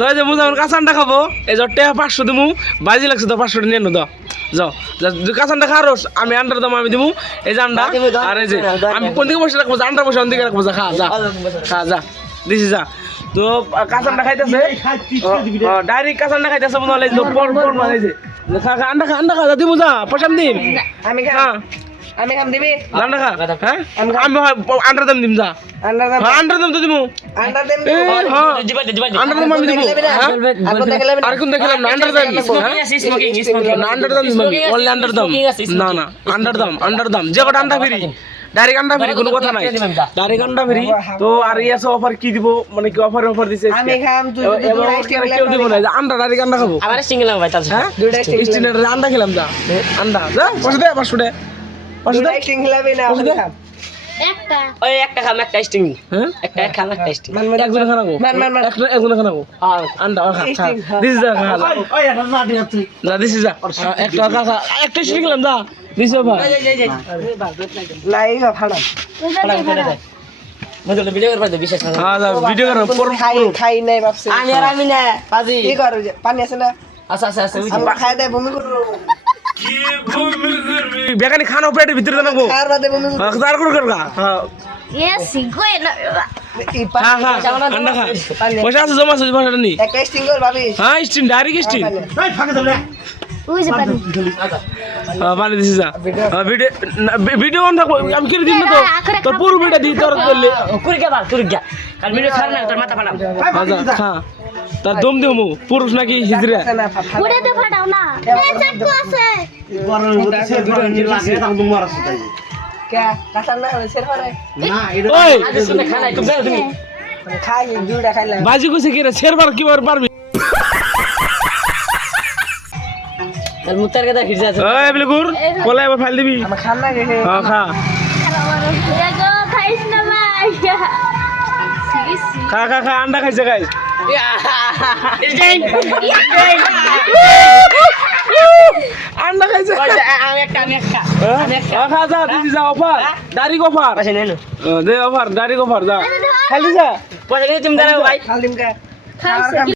তো এই যে মু যেমন কাঁচা আন্ডা খাবো এই যে টেহা 500 দিমু বাজি লাগছে তো 500 নিয়ে নো দাও যাও কাঁচা আন্ডা খারোস আমি আন্ডার দাম আমি দিমু এই যে আন্ডা আর এই যে আমি কোন দিকে বসে রাখবো আন্ডা বসে দিকে রাখবো যা খা যা খা যা দিছি যা তো কাঁচা আন্ডা খাইতেছে ডাইরেক্ট কাঁচা আন্ডা খাইতেছে মনে হলে পর মানে যে খা খা আন্ডা খা দিমু যা পয়সা দিম আমি হ্যাঁ আমি কাম দিবি আন্ডা খা হ্যাঁ আমি আন্ডার দাম দিম যা আন্ডার দাম তো দিমু আন্ডা দেন হ্যাঁ আন্ডার দাম আমি দিমু আর কোন দেখালাম না আন্ডার দাম না আন্ডার দাম দিমু অনলি আন্ডার দাম না না আন্ডার দাম যে কটা আন্ডা ফ্রি ডাইরেক্ট আন্ডা ফ্রি কোনো কথা নাই ডাইরেক্ট আন্ডা ফ্রি তো আর ইয়াস অফার কি দিব মানে কি অফার দিছে আমি খাম তুই কেউ দিব না আন্ডা ডাইরেক্ট আন্ডা খাবো আবার সিঙ্গেল ভাই তাহলে হ্যাঁ স্টিলের আন্ডা খেলাম যা আন্ডা যা পয়সা দে 500 টাকা পয়সা দে স্টিং খেলাবি না আমি খাম একটা ওই একটা খাম একটা স্টিং হ্যাঁ একটা খাম একটা স্টিং একজন খানাবো মান একজন খানাবো আন্ডা খা দিস যা খা ওই এটা না দিয়াছি যা দিস যা একটা খা একটা স্টিল খেলাম যা দিস ভাই লাই গা ফাড়া মজা ভিডিও করবা তো বিশেষ না হ্যাঁ যা ভিডিও করো খাই নাই বাপসে আমি না পাজি কি করো যে পানি আছে না আচ্ছা আচ্ছা আচ্ছা আমরা খাই দেয় বমি করব বেগানি খানো পেটের ভিতরে জানাবো খার বাদে বমি তার করে করগা হ্যাঁ এ সিগো না এই খা খা আন্ডা খা পয়সা আছে জমা আছে পয়সাটা নি একটা স্টিং কর ভাবি হ্যাঁ স্টিল ডাইরেক্ট স্টিল ওই ফাঁকে দাও রে ওই যে পানি মানে দিছি যা ভিডিও অন থাকবো আমি কি দিন না তো তোর পুরো ভিডিও দি তোর করলে কুরিগা কাল ভিডিও ছাড় না তোর মাথা ফাটাম খা তার দম দিমু পুরুষ নাকি হিজরা না ফাফা পুরে তো ফাটাও না এই চাকু আছে বড় হচ্ছে দুটো ইঞ্জিন লাগে তাও তুমি মারছ তাই কে কাঁচা না হইছে রে না এটা ওই আজ শুনে খানা একটু বেরো তুমি খাই দুইটা খাইলাম বাজি কইছে কি রে শেরবার কি পারবি কাল মুতার কথা খিরজা আছে ওই বিলগুর কোলা এবার ফাইল দিবি আমরা খান না কে হ্যাঁ খা এগো খাইছ না ভাই খা খা খা আন্ডা খাইছে গাইস আন্ডা খাইছে আমি একটা খা যা দিদি যা অফার ডাইরেক্ট অফার পয়সা নেই দে অফার ডাইরেক্ট অফার যা খালি যা পয়সা নিয়ে তুমি দাঁড়াও ভাই খালিম কে খাইছে